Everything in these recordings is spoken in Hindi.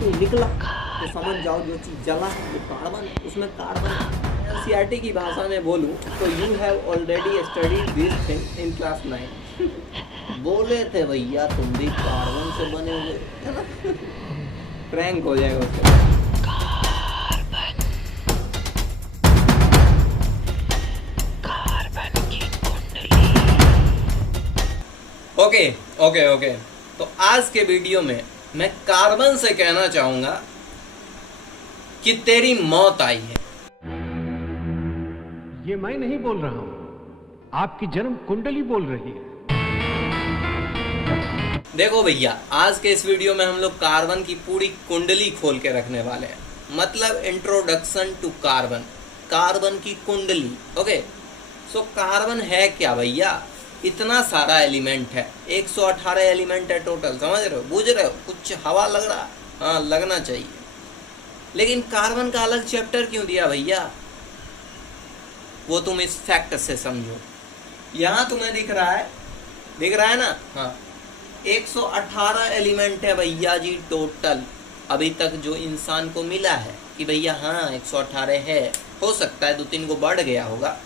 CO2 निकला तो समझ जाओ जो चीज़ जला वो कार्बन, उसमें कार्बन। एनसीईआरटी की भाषा में बोलूँ तो you have already studied this thing in class 9। बोले थे भैया तुम भी कार्बन से बने हुए, है ना। प्रैंक हो जाएगा उसके बाद। ओके ओके ओके, तो आज के वीडियो में मैं कार्बन से कहना चाहूंगा कि तेरी मौत आई है। ये मैं नहीं बोल रहा हूं, आपकी जन्म कुंडली बोल रही है। देखो भैया, आज के इस वीडियो में हम लोग कार्बन की पूरी कुंडली खोल के रखने वाले हैं, मतलब इंट्रोडक्शन टू कार्बन, कार्बन की कुंडली। ओके, सो कार्बन है क्या भैया? इतना सारा एलिमेंट है, 118 एलिमेंट है टोटल, समझ रहे हो, बूझ रहे हो? कुछ हवा लग रहा? हाँ, लगना चाहिए। लेकिन कार्बन का अलग चैप्टर क्यों दिया भैया? वो तुम इस फैक्ट से समझो। यहाँ तुम्हें दिख रहा है ना? हाँ, 118 एलिमेंट है भैया जी टोटल, अभी तक जो इंसान को मिला है कि भैया हाँ 118 है। हो सकता है 2-3 को बढ़ गया होगा,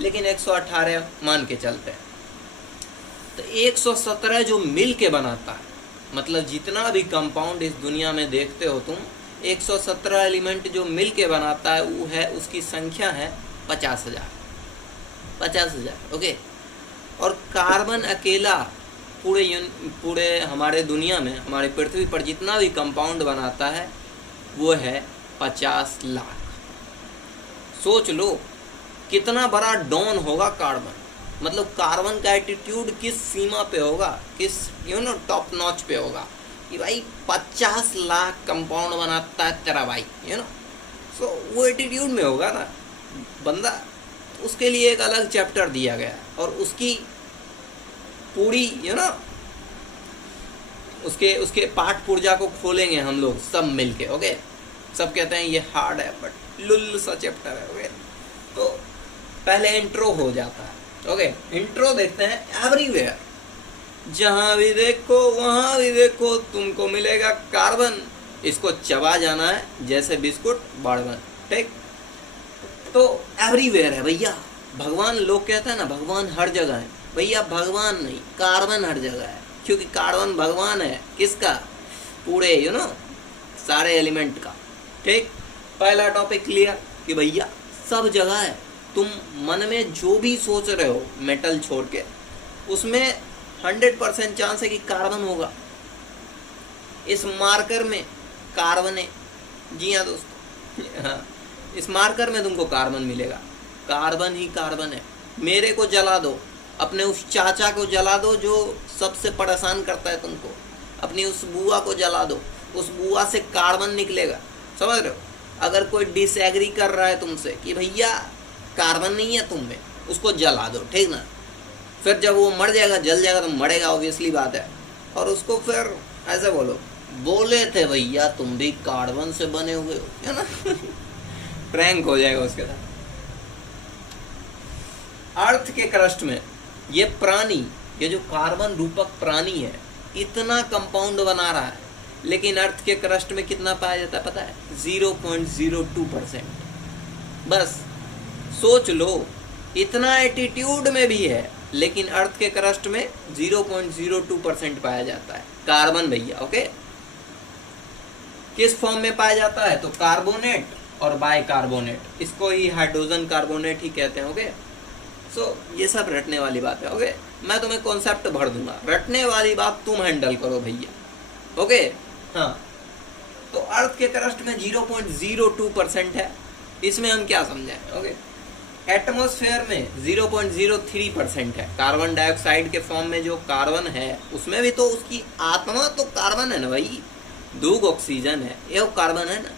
लेकिन 118 मान के चलते हैं। तो 117 जो मिल के बनाता है, मतलब जितना भी कंपाउंड इस दुनिया में देखते हो तुम, 117 एलिमेंट जो मिल के बनाता है वो है, उसकी संख्या है 50,000। ओके, और कार्बन अकेला पूरे हमारे दुनिया में, हमारे पृथ्वी पर जितना भी कंपाउंड बनाता है वो है 50 लाख। सोच लो कितना बड़ा डॉन होगा कार्बन, मतलब कार्बन का एटीट्यूड किस सीमा पे होगा, किस टॉप नॉच पे होगा कि भाई 50 लाख कंपाउंड बनाता है तेरा भाई, सो वो एटीट्यूड में होगा ना बंदा। तो उसके लिए एक अलग चैप्टर दिया गया और उसकी पूरी उसके पाठ पुर्जा को खोलेंगे हम लोग सब मिलके। ओके, सब कहते हैं ये हार्ड है, बट लुल सा चैप्टर है। ओके, तो पहले इंट्रो हो जाता है। ओके, इंट्रो देखते हैं। एवरीवेयर, जहां भी देखो वहां भी देखो तुमको मिलेगा कार्बन, इसको चबा जाना है जैसे बिस्कुट बाड़बन, ठीक। तो एवरीवेयर है भैया। भगवान, लोग कहते हैं ना भगवान हर जगह है, भैया भगवान नहीं, कार्बन हर जगह है, क्योंकि कार्बन भगवान है किसका? पूरे सारे एलिमेंट का, ठीक। पहला टॉपिक क्लियर कि भैया सब जगह है। तुम मन में जो भी सोच रहे हो मेटल छोड़ के, उसमें 100% चांस है कि कार्बन होगा। इस मार्कर में कार्बन है, जी हाँ दोस्तों, हाँ, इस मार्कर में तुमको कार्बन मिलेगा। कार्बन ही कार्बन है। मेरे को जला दो, अपने उस चाचा को जला दो जो सबसे परेशान करता है तुमको, अपनी उस बुआ को जला दो, उस बुआ से कार्बन निकलेगा, समझ रहे हो? अगर कोई डिसएग्री कर रहा है तुमसे कि भैया कार्बन नहीं है तुम में, उसको जला दो, ठीक ना। फिर जब वो मर जाएगा, जल जाएगा, तो मरेगा, ऑब्वियसली बात है। और उसको फिर ऐसे बोले थे भैया तुम भी कार्बन से बने हुए हो, है ना। प्रैंक हो जाएगा उसके साथ। अर्थ के क्रस्ट में ये प्राणी, ये जो कार्बन रूपक प्राणी है, इतना कंपाउंड बना रहा है, लेकिन अर्थ के क्रस्ट में कितना पाया जाता है पता है? 0.02%। बस सोच लो, इतना एटीट्यूड में भी है, लेकिन अर्थ के क्रस्ट में 0.02% पाया जाता है कार्बन भैया। ओके, किस फॉर्म में पाया जाता है? तो कार्बोनेट और बाइकार्बोनेट, इसको ही हाइड्रोजन कार्बोनेट ही कहते हैं। ओके, सो ये सब रटने वाली बात है। ओके, मैं तुम्हें कॉन्सेप्ट भर दूंगा, रटने वाली बात तुम हैंडल करो भैया। ओके, हाँ, तो अर्थ के क्रस्ट में 0.02% है, इसमें हम क्या समझाएं? ओके, एटमॉस्फेयर में 0.03% है। कार्बन डाइऑक्साइड के फॉर्म में जो कार्बन है, उसमें भी तो उसकी आत्मा तो कार्बन है ना भाई, दूग ऑक्सीजन है, एक कार्बन है ना।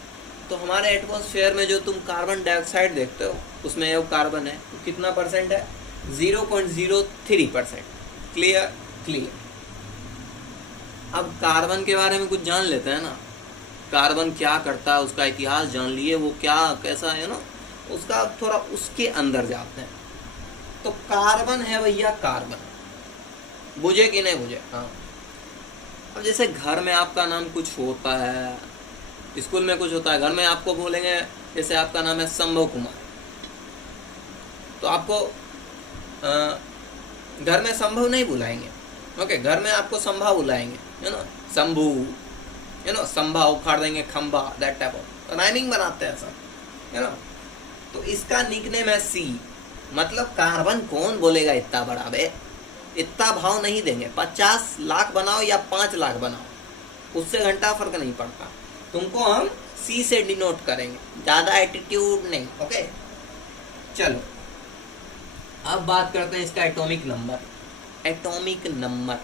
तो हमारे एटमॉस्फेयर में जो तुम कार्बन डाइऑक्साइड देखते हो, उसमें एक कार्बन है, तो कितना परसेंट है? 0.03%। क्लियर। अब कार्बन के बारे में कुछ जान लेते हैं ना। कार्बन क्या करता है, उसका इतिहास जान लिए, वो क्या कैसा है ना, उसका थोड़ा उसके अंदर जाते हैं। तो कार्बन है भैया, कार्बन, बुझे कि नहीं बुझे? हाँ, अब जैसे घर में आपका नाम कुछ होता है, स्कूल में कुछ होता है, घर में आपको बोलेंगे, जैसे आपका नाम है संभव कुमार, तो आपको घर में संभव नहीं बुलाएंगे, ओके, घर में आपको संभव बुलाएंगे, you know, Shambhu, you know, संभा उखाड़ देंगे खंभा, दैट टाइप ऑफ राइमिंग बनाते हैं सब, यू नो। तो इसका निकनेम है सी, मतलब कार्बन कौन बोलेगा इतना बड़ा बे, इतना भाव नहीं देंगे। 50 लाख बनाओ या 5 लाख बनाओ, उससे घंटा फर्क नहीं पड़ता, तुमको हम सी से डिनोट करेंगे, ज़्यादा एटीट्यूड नहीं, ओके। चलो अब बात करते हैं इसका एटॉमिक नंबर। एटॉमिक नंबर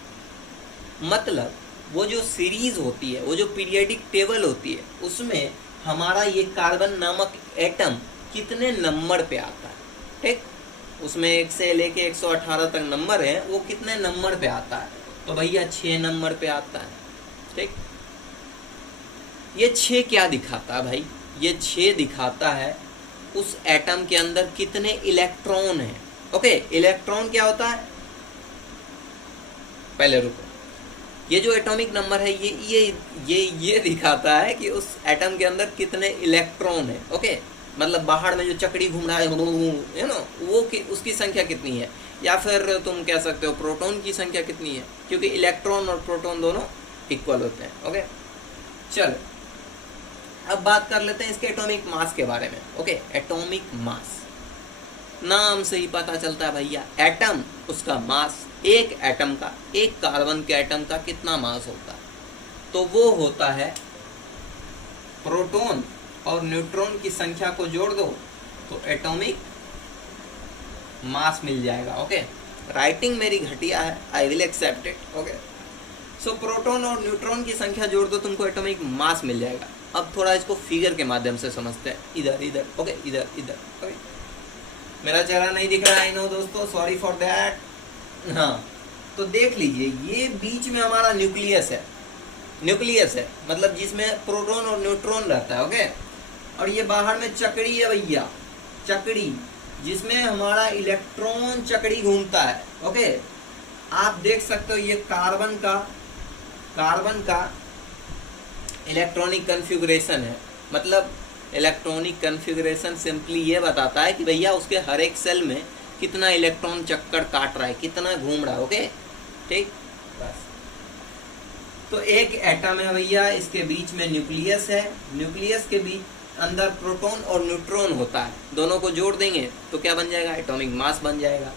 मतलब वो जो सीरीज होती है, वो जो पीरियोडिक टेबल होती है, उसमें हमारा ये कार्बन नामक एटम कितने नंबर पे आता है, ठीक। उसमें 1 से लेके 118 तक नंबर है, वो कितने नंबर पे आता है, तो भैया 6 नंबर पे आता है, ठीक। ये 6 क्या दिखाता है भाई, ये 6 दिखाता है उस एटम के अंदर कितने इलेक्ट्रॉन हैं, ओके। इलेक्ट्रॉन क्या होता है, पहले रुको, ये जो एटॉमिक नंबर है ये दिखाता है कि उस एटम के अंदर कितने इलेक्ट्रॉन है, ओके। मतलब बाहर में जो चकड़ी घूम रहा है ना, वो उसकी संख्या कितनी है, या फिर तुम कह सकते हो प्रोटॉन की संख्या कितनी है, क्योंकि इलेक्ट्रॉन और प्रोटॉन दोनों इक्वल होते हैं, ओके। चलो अब बात कर लेते हैं इसके एटॉमिक मास के बारे में, ओके। एटॉमिक मास नाम से ही पता चलता है भैया, एटम उसका मास, एक एटम का, एक कार्बन के एटम का कितना मास होता है, तो वो होता है प्रोटॉन और न्यूट्रॉन की संख्या को जोड़ दो तो एटॉमिक मास मिल जाएगा, ओके। राइटिंग मेरी घटिया है, I will accept it, okay. So proton और न्यूट्रॉन की संख्या जोड़ दो, तुमको एटॉमिक मास मिल जाएगा। अब थोड़ा इसको फिगर के माध्यम से समझते हैं, इधर इधर, ओके, इधर इधर, ओके। मेरा चेहरा नहीं दिख रहा है, आई नो दोस्तों, सॉरी फॉर दैट। हाँ, तो देख लीजिए, ये बीच में हमारा न्यूक्लियस है, न्यूक्लियस है मतलब जिसमें प्रोटॉन और न्यूट्रॉन रहता है, ओके। और ये बाहर में चकड़ी है भैया, चकड़ी, जिसमें हमारा इलेक्ट्रॉन चकड़ी घूमता है, ओके। आप देख सकते हो ये कार्बन का इलेक्ट्रॉनिक कन्फिगरेशन है, मतलब इलेक्ट्रॉनिक कन्फिगरेशन सिंपली ये बताता है कि भैया उसके हर एक सेल में कितना इलेक्ट्रॉन चक्कर काट रहा है, कितना घूम रहा है, ओके, ठीक। बस, तो एक एटम है भैया, इसके बीच में न्यूक्लियस है, न्यूक्लियस के बीच अंदर प्रोटॉन और न्यूट्रॉन होता है, दोनों को जोड़ देंगे तो क्या बन जाएगा, एटॉमिक मास बन जाएगा।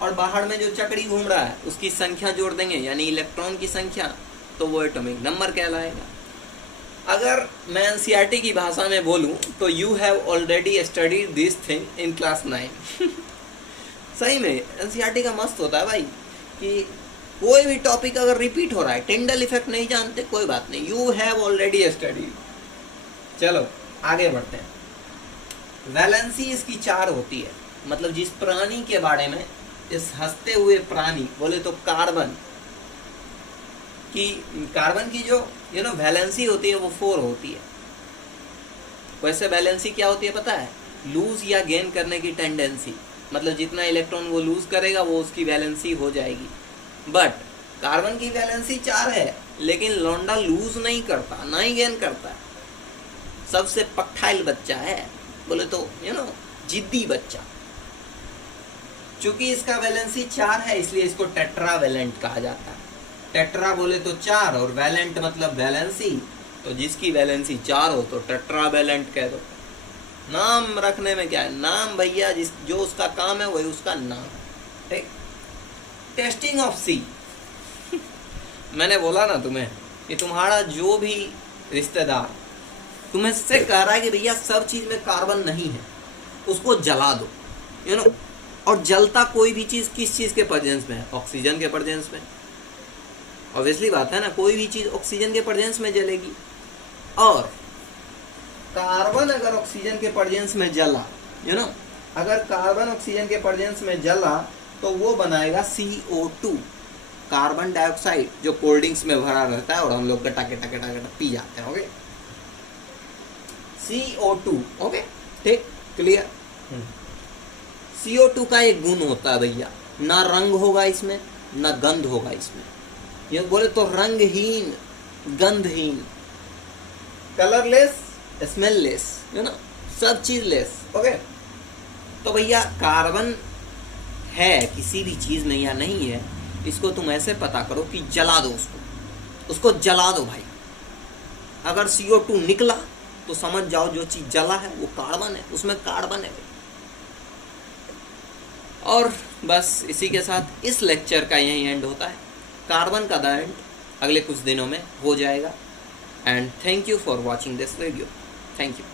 और बाहर में जो चकड़ी घूम रहा है उसकी संख्या जोड़ देंगे, यानी इलेक्ट्रॉन की संख्या, तो वो एटॉमिक नंबर कहलाएगा। अगर मैं एनसीईआरटी की भाषा में बोलूं तो you have already studied this thing in class 9। सही में एनसीईआरटी का मस्त होता है भाई, कि कोई भी टॉपिक अगर रिपीट हो रहा है, टिंडल इफेक्ट नहीं जानते कोई बात नहीं, यू हैव ऑलरेडी स्टडीड। चलो आगे बढ़ते हैं। वैलेंसी इसकी 4 होती है, मतलब जिस प्राणी के बारे में, इस हंसते हुए प्राणी बोले तो कार्बन की जो वैलेंसी होती है वो 4 होती है। वैसे वैलेंसी क्या होती है पता है, लूज या गेन करने की टेंडेंसी, मतलब जितना इलेक्ट्रॉन वो लूज करेगा वो उसकी वैलेंसी हो जाएगी। बट कार्बन की वैलेंसी 4 है, लेकिन लौंडा लूज नहीं करता, ना ही गेन करता है, सबसे पक्ठाइल बच्चा है, बोले तो जिद्दी बच्चा। चूंकि इसका वैलेंसी 4 है इसलिए इसको टेट्रावैलेंट कहा जाता है। टेट्रा बोले तो 4 और वैलेंट मतलब वैलेंसी, तो जिसकी वैलेंसी 4 हो तो टेट्रावैलेंट कह दो। नाम रखने में क्या है, नाम भैया जो उसका काम है वही उसका नाम, ठीक। टेस्टिंग ऑफ सी। मैंने बोला ना तुम्हें कि तुम्हारा जो भी रिश्तेदार तुम्हें से कह रहा है कि भैया सब चीज में कार्बन नहीं है, उसको जला दो, और जलता कोई भी चीज किस चीज के प्रेजेंस में है, ऑक्सीजन के प्रेजेंस में। ऑब्वियसली बात है ना, कोई भी चीज ऑक्सीजन के प्रेजेंस में जलेगी। और कार्बन अगर ऑक्सीजन के प्रेजेंस में जला, अगर कार्बन ऑक्सीजन के प्रेजेंस में जला तो वो बनाएगा CO2, कार्बन डाइऑक्साइड, जो कोल्ड ड्रिंक्स में भरा रहता है और हम लोग गटा पी जाते हैं, ओके। CO2, ओके, ठीक, क्लियर। CO2 का एक गुण होता है भैया, ना रंग होगा इसमें, ना गंध होगा इसमें, ये बोले तो रंगहीन, गंधहीन, कलरलेस, स्मेललेस, यू नो, सब चीज लेस। ओके, तो भैया कार्बन है किसी भी चीज में या नहीं है, इसको तुम ऐसे पता करो कि जला दो उसको जला दो भाई। अगर CO2 निकला तो समझ जाओ जो चीज जला है वो कार्बन है, उसमें कार्बन है। और बस इसी के साथ इस लेक्चर का यही एंड होता है। कार्बन का द एंड अगले कुछ दिनों में हो जाएगा। And thank you for watching this video. Thank you.